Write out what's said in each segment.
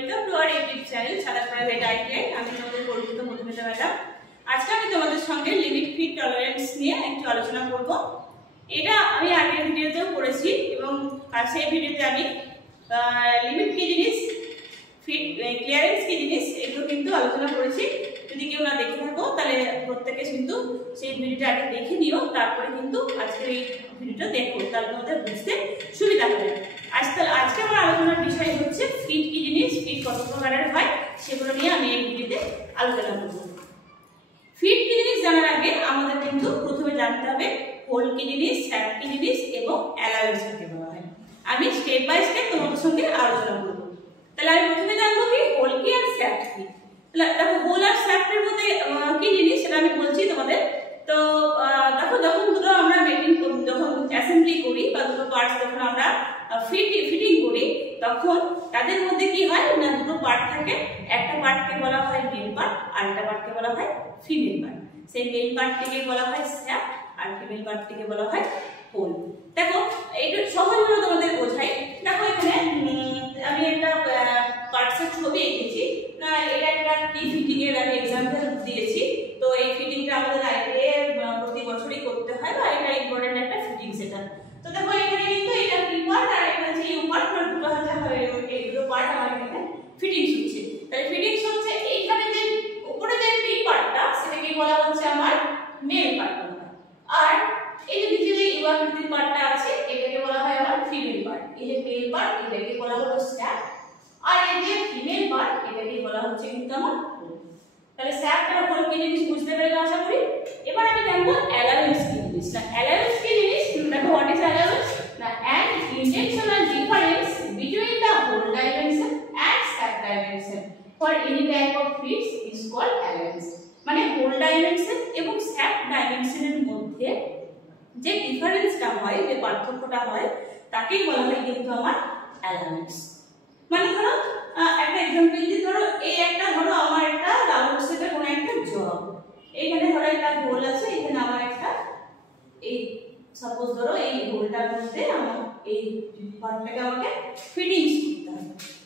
Welcome to our YouTube channel সাদা private ITI. আমি তোমাদের পরিচিত মধুমিতা ম্যাডাম। আজকে আমি তোমাদের সঙ্গে লিমিট ফিট টলারেন্স নিয়ে একটু আলোচনা করব। এটা আমি আগের ভিডিওতেও করেছি এবং সেই ভিডিওতে আমি লিমিট কি জিনিস, ফিট ক্লিয়ারেন্স কি জিনিস এগুলো কিন্তু আলোচনা করেছি। যদি কেউ না দেখে থাকো তাহলে প্রত্যেকে কিন্তু সেই ভিডিওটা আগে দেখে নিও, তারপরে কিন্তু আজকের এই ভিডিওটা দেখো, তাহলে তোমাদের বুঝতে সুবিধা হবে। আজকে আমার আলোচনার বিষয় হচ্ছে ফিট কি জিনিস, ফিট কত প্রকারের হয় সেগুলো নিয়ে আমি এই ভিডিওতে আলোচনা করব। ফিট কি জিনিস জানার আগে আমাদের কিন্তু প্রথমে জানতে হবে হোল কি জিনিস, স্যাপ কি জিনিস এবং অ্যালাওয়েন্স কাকে বলা হয়। আমি স্টেপ বাই স্টেপ তোমাদের সঙ্গে আলোচনা করব। তাহলে আমি প্রথমে জানবো কি হোল কি আর স্যাপ কি। দেখো হোল আর স্যাপের মধ্যে কি জিনিস সেটা আমি বলছি তোমাদের। তো দেখো যখন দুটো আমরা যখন অ্যাসেম্বলি করি বা দুটো পার্টস যখন আমরা ফিটিং করি তখন তাদের মধ্যে কি হয় না, দুটো পার্ট থাকে। একটা পার্টকে বলা হয় মেল পার্ট আর একটা পার্টকে বলা হয় ফিমেল পার্ট। সেই মেল পার্টটিকে বলা হয় স্যাপ আর ফিমেল পার্টটিকে বলা হয় হোল। দেখো এটা সহজভাবে তোমাদের বোঝাই। দেখো এখানে আমি একটা পার্টসের ছবি এঁকেছি। এটা একটা কি ফিটিং এর আমি এক্সাম্পল দিয়েছি। তো এই ফিটিংটা আমাদের আইটিআই প্রতি বছরই করতে হয় বা এটা ইম্পর্টেন্ট একটা ফিটিং সেটা। তো দেখো এখানে কিন্তু এটা পি পার্ট আর এখানে হচ্ছে ইউ পার্ট, দুটো হচ্ছে এই দুটো পার্ট আমার এখানে ফিটিংস হচ্ছে। তাহলে ফিটিংস হচ্ছে এইখানে যে উপরে যে পি পার্টটা সেটাকে বলা হচ্ছে আমার মেল পার্ট, আর এই যে নিচে যে ইউ আকৃতির পার্টটা আছে এটাকে বলা হয় আমার ফিমেল পার্ট। এই যে মেল পার্ট এটাকে বলা হলো স্যাপ আর এই যে ফিমেল পার্ট এটাকে বলা হচ্ছে কিন্তু আমার হোল। তাহলে স্যাপ আর হোল কি জিনিস বুঝতে পেরে আশা করি। এবার আমি জানবো অ্যালাওয়েন্স কি জিনিস। না অ্যালাওয়েন্স কি জিনিস, দেখো হোয়াট ইজ অ্যালাওয়েন্স না an intentional difference between the whole dimension and sap dimension for any type of fits is called allowance। মানে হোল ডাইমেনশন এবং স্যাপ ডাইমেনশনের মধ্যে যে ডিফারেন্সটা হয়, যে পার্থক্যটা হয় তাকেই বলা হয় কিন্তু আমার অ্যালাওয়েন্স। মানে ধরো একটা एग्जांपल দিই, ধরো এই একটা ধরো আমার একটা রাউন্ড শেপের কোন একটা জব, এইখানে ধরো একটা হোল আছে, এখানে আমার একটা এই সাপোজ ধরো এই হোলটার মধ্যে আমার এই পার্টটাকে আমাকে ফিটিংস করতে হবে।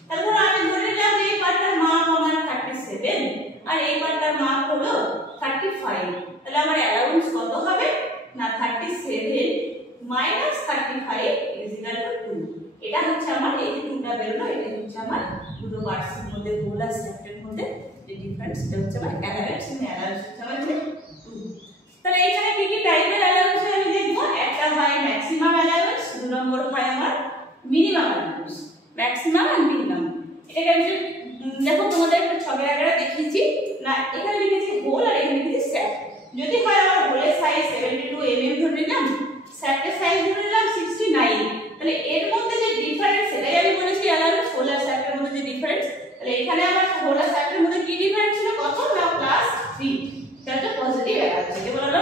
তাহলে ধরো আমি ধরে নিলাম যে এই পার্টটার মাপ আমার 37 আর এই পার্টটার মাপ হলো 35। তাহলে আমার অ্যালাউন্স কত হবে না 37 মাইনাস 35 ইজ ইকুয়াল টু 2। এটা হচ্ছে আমার এই যে দুটো বেরোলো, এটা হচ্ছে আমার দুটো পার্টসের মধ্যে হোল আর স্যাপের মধ্যে যে ডিফারেন্স, এটা হচ্ছে আমার অ্যালাউন্স। অ্যালাউন্স হচ্ছে আমার 2। তাহলে এখানে কি কি টাইপের অ্যালাউন্স আমি দেখব। একটা হয় ম্যাক্সিমাম অ্যালাউন্স, দুই নম্বর হয় আমার মিনিমাম অ্যালাউন্স। ম্যাক্সিমাম আর মিনিমাম এটাকে আমি দেখো তোমাদের একটা ছবির আকারে দেখিয়েছি না, এখানে লিখেছি হোল আর এখানে লিখেছি স্যাপ। যদি হয় আমার হোলের সাইজ 72 mm ধরে নিলাম, স্যাপের সাইজ ধরে নিলাম 69, তাহলে এর মধ্যে যে ডিফারেন্স সেটাই আমি বলেছি অ্যালাউন্স। হোল আর স্যাপের মধ্যে যে ডিফারেন্স, তাহলে এখানে আমার হোল আর স্যাপের মধ্যে কি ডিফারেন্স ছিল কত না +3। তাহলে পজিটিভ অ্যালাউন্স, এটা বলা হলো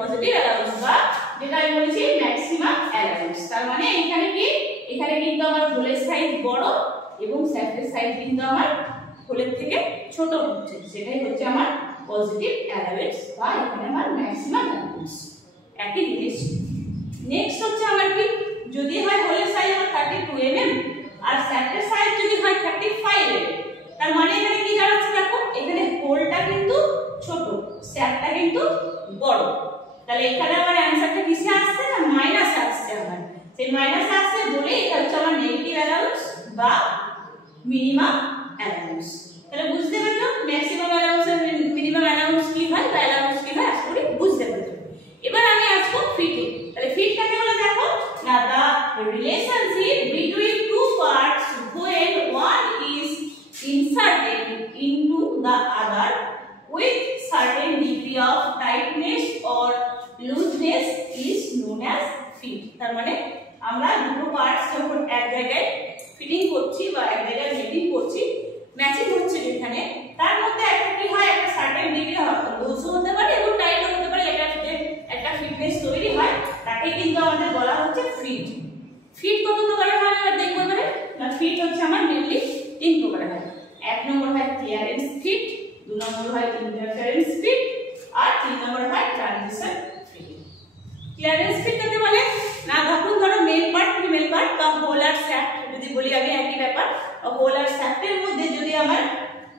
পজিটিভ অ্যালাউন্স বা যেটা আমি বলেছি ম্যাক্সিমাম অ্যালাউন্স। তার মানে এখানে কি, এখানে কিন্তু আমার হোলের সাইজ বড় এবং স্যাপের সাইজ কিন্তু আমার হোলের থেকে ছোট হচ্ছে, সেটাই হচ্ছে আমার পজিটিভ অ্যালাউন্স বা এখানে আমার ম্যাক্সিমাম অ্যালাউন্স। একই জিনিস। নেক্সট হচ্ছে আমার কি, যদি হয় হোলের সাইজ আমার 32 mm আর স্যাপের সাইজ যদি হয় 35 mm, তার মানে এখানে কি দাঁড়াচ্ছে দেখো, এখানে হোলটা কিন্তু ছোট, স্যাপটা কিন্তু বড়। তাহলে এখানে আমার অ্যানসারটা কিসে আসছে না মাইনাসে আসছে। আমার সেই মাইনাসে আসছে বলে এটা হচ্ছে আমার নেগেটিভ অ্যালাউন্স বা মিনিমাম অ্যালাউন্স। তাহলে বুঝতে পারছো ম্যাক্সিমাম অ্যালাউন্স আর মিনিমাম অ্যালাউন্স কি হয় বা অ্যালাউন্স কি হয়, আশা করি বুঝতে পারছো। এবার আমি আসবো ফিটে। তাহলে ফিট কাকে বলে দেখো না, the relationship between two parts when one is inserted into the other with certain degree of tightness or looseness is known as fit। তার মানে আমরা দুটো পার্টস যখন এক জায়গায় ফিটিং করছি বা এক জায়গায় মেটিং করছি, ম্যাচিং হচ্ছে যেখানে, তার মধ্যে একটা কি হয়, একটা সার্টেন ডিগ্রি লুজও হতে পারে এবং টাইটও হতে পারে, এটা একটা ফিটনেস তৈরি হয়, তাকে কিন্তু আমাদের বলা হচ্ছে ফিট। ফিট কত প্রকারের হয় আমরা দেখব এবারে না। ফিট হচ্ছে আমার মেইনলি 3 প্রকারের হয়। এক নম্বর হয় ক্লিয়ারেন্স ফিট, দুই নম্বর হয় ইন্টারফারেন্স ফিট আর 3 নম্বর হয় ট্রানজিশন ফিট। ক্লিয়ারেন্স ফিট কাকে বলে না, যখন ধরো মেল পার্ট ফিমেল পার্ট বা হোল আর স্যাপ যদি বলি আমি একই ব্যাপার, হোল আর স্যাপের মধ্যে আমার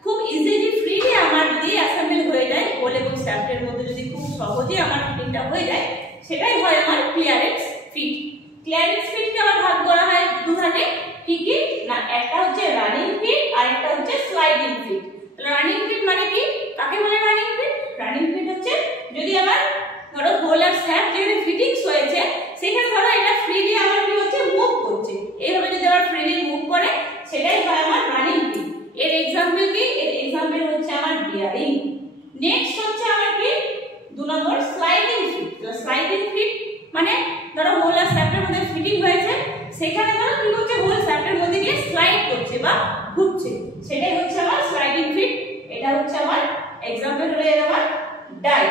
খুব ইজিলি ফ্রিলি আমার যদি অ্যাসেম্বল হয়ে যায় হোল এবং শ্যাফটের মধ্যে যদি খুব সহজে আমার ফিটিংটা হয়ে যায় সেটাই হয় আমার ক্লিয়ারেন্স ফিট। ক্লিয়ারেন্স ফিটকে আবার ভাগ করা হয় দুভাগে, কি কি না, একটা হচ্ছে রানিং ফিট আর একটা হচ্ছে স্লাইডিং ফিট। রানিং ফিট মানে কি, কাকে বলে রানিং ফিট? রানিং ফিট হচ্ছে যদি আমার ধরো হোল আর শ্যাফট যেখানে ফিটিংস হয়েছে সেখানে ধরো এটা ফ্রিলি আমার কি হচ্ছে মুভ করছে, এইভাবে যদি আমার ফ্রিলি মুভ করে সেটাই হয় আমার রানিং ফিট। এর एग्जांपल কি, এর एग्जांपल হচ্ছে আমার বিয়ারিং। নেক্সট হচ্ছে আমার কি 2 নম্বর স্লাইডিং ফিট। তো স্লাইডিং ফিট মানে ধরো হোল আর শ্যাফটের মধ্যে ফিটিং হয়েছে সেখানে ধরো কি হচ্ছে হোল শ্যাফটের মধ্যে গিয়ে স্লাইড করছে বা ঘুরছে, সেটাই হচ্ছে আমার স্লাইডিং ফিট। এটা হচ্ছে আমার एग्जांपल হলো এর আমার ডাই।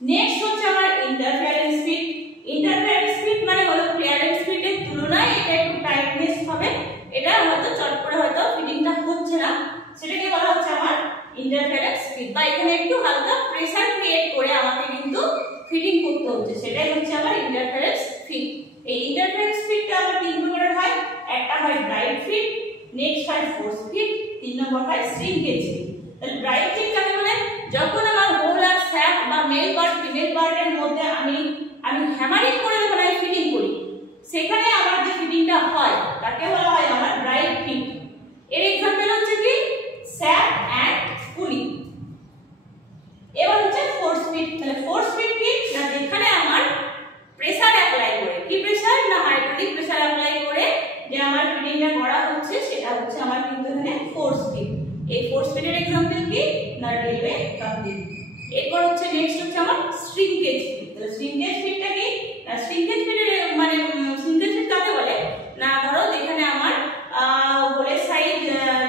নেক্সট হচ্ছে আমার ইন্টারফারেন্স ফিট। ইন্টারফারেন্স ফিট মানে হলো ক্লিয়ারেন্স ফিটের তুলনায় এটা একটু টাইটনেস হবে, এটা হয়তো চট করে হয়তো ফিটিংটা হচ্ছে না, সেটাকে বলা হচ্ছে আমার ইন্টারফারেন্স ফিট। বা এখানে একটু হালকা প্রেসার ক্রিয়েট করে আমাকে কিন্তু ফিটিং করতে হচ্ছে, সেটাই হচ্ছে আমার ইন্টারফারেন্স ফিট। এই ইন্টারফারেন্স ফিটটা আমার তিন প্রকারের হয়, একটা হয় ব্রাইট ফিট, নেক্সট হয় ফোর্স ফিট, 3 নম্বর হয় শ্রিঙ্কেজ ফিট। তাহলে ব্রাইট ফিট কাকে বলে, যখন আমার হোল আর শ্যাফট বা মেল পার্ট ফিমেল পার্টের মধ্যে আমি হ্যামারিং করে যখন আমি ফিটিং করি সেখানে আমার যে ফিটিংটা হয় তাকে বলা হয় আমার ব্রাইট ফিট। এর एग्जांपल হচ্ছে কি শ্যাফট এন্ড পুলি। এবার হচ্ছে ফোর্স ফিট। তাহলে ফোর্স ফিট কি না, যেখানে আমার প্রেসার অ্যাপ্লাই করে, কি প্রেসার না হাইড্রোলিক প্রেসার অ্যাপ্লাই করে যে আমার ফিটিংটা করা হচ্ছে সেটা হচ্ছে আমার কিন্তু এখানে ফোর্স ফিট। এই ফোর্স ফিটের एग्जांपल কি না রেলওয়ে কাপলিং। এরপর হচ্ছে নেক্সট হচ্ছে আমার শ্রিঙ্কেজ ফিট। তাহলে শ্রিঙ্কেজ ফিটটা কি না, শ্রিঙ্কেজ ফিটের মানে শ্রিঙ্কেজ ফিট কাকে বলে না, ধরো যেখানে আমার হোলের সাইজ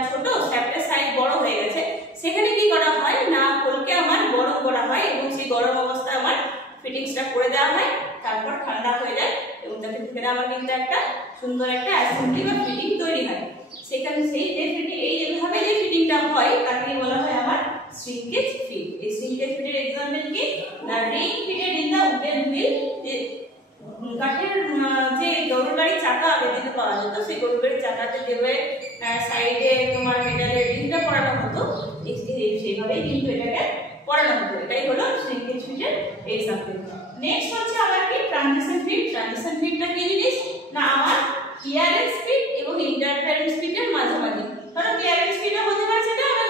ছোট শ্যাফটের সাইজ বড় হয়ে গেছে সেখানে কি করা হয় না, হোলকে আমার গরম করা হয় এবং সেই গরম অবস্থায় আমার ফিটিংসটা করে দেওয়া হয়, তারপর ঠান্ডা হয়ে যায় এবং তাতে ভিতরে আমার কিন্তু একটা সুন্দর একটা অ্যাসেম্বলি বা ফিটিং তৈরি হয়। সেখানে সেই যে ফিটিং এইভাবে যে ফিটিংটা হয় তাকে বলা হয় আমার শ্রিঙ্কেজ ফিট। এই শ্রিঙ্কেজ ফিটের एग्जांपल কি না, ring fitted in the wooden wheel. যে কাঠের যে গরুর গাড়ির চাকা আগে থেকে পাওয়া যেত সেই গরুর গাড়ির চাকাতে যেভাবে সাইডে তোমার মেটালের রিংটা পরানো হতো সেইভাবেই কিন্তু এটাকে পরানো হতো, এটাই হলো শ্রিঙ্কেজ ফিটের एग्जांपल। নেক্সট হচ্ছে আমার কি ট্রানজিশন ফিট। ট্রানজিশন ফিটটা কি জিনিস না, আমার ক্লিয়ারেন্স ফিট এবং ইন্টারফারেন্স ফিটের মাঝামাঝি। ধরো ক্লিয়ারেন্স ফিটও হতে পারে সেটা, আবার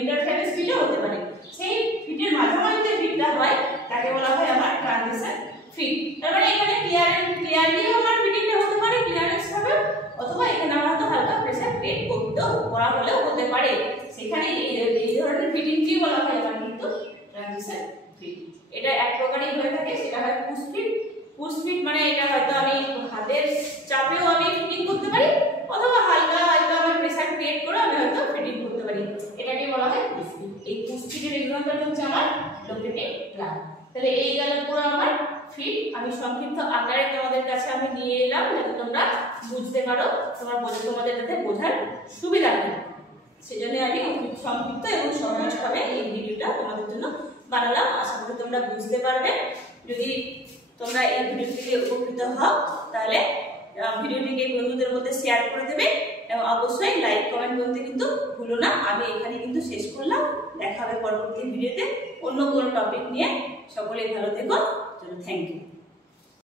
ইন্টারফারেন্স ফিটও হতে পারে, সেই ফিটের মাঝামাঝি যে ফিটটা হয় তাকে বলা হয় আমার ট্রানজিশন ফিট। তার মানে এখানে ক্লিয়ারলি আমার ফিটিংটা হতে পারে ক্লিয়ারেন্স হবে, অথবা এখানে আমার হয়তো হালকা প্রেসার ক্রিয়েট করতেও করা হলেও হতে পারে, সেখানে এই ধরনের ফিটিং কি বলা হয় আমার কিন্তু ট্রানজিশন ফিট। এটা এক প্রকারই হয়ে থাকে, সেটা হয় পুশ ফিট। পুশ ফিট মানে এটা হয়তো আমি হাতের চাপেও আমি ফিটিং করতে পারি, অথবা হালকা হয়তো আমার প্রেসার ক্রিয়েট করে আমি হয়তো ফিটিং করতে পারি, এটাকে বলা হয় পুশ ফিট। এই পুশ ফিটের एग्जांपल হচ্ছে আমার লোকেটিং প্লাগ। তাহলে এই গেল পুরো আমার ফিট। আমি সংক্ষিপ্ত আকারে তোমাদের কাছে আমি নিয়ে এলাম যাতে তোমরা বুঝতে পারো, তোমাদের যাতে বোঝার সুবিধা হয়, সেজন্য আমি সংক্ষিপ্ত এবং সহজভাবে এই ভিডিওটা তোমাদের জন্য বানালাম। আশা করি তোমরা বুঝতে পারবে। যদি তোমরা এই ভিডিও থেকে উপকৃত হও তাহলে ভিডিওটিকে বন্ধুদের মধ্যে শেয়ার করে দেবে এবং অবশ্যই লাইক কমেন্ট করতে কিন্তু ভুলো না। আমি এখানে কিন্তু শেষ করলাম, দেখা হবে পরবর্তী ভিডিওতে অন্য কোনো টপিক নিয়ে। সকলেই ভালো থেকো। Thank you.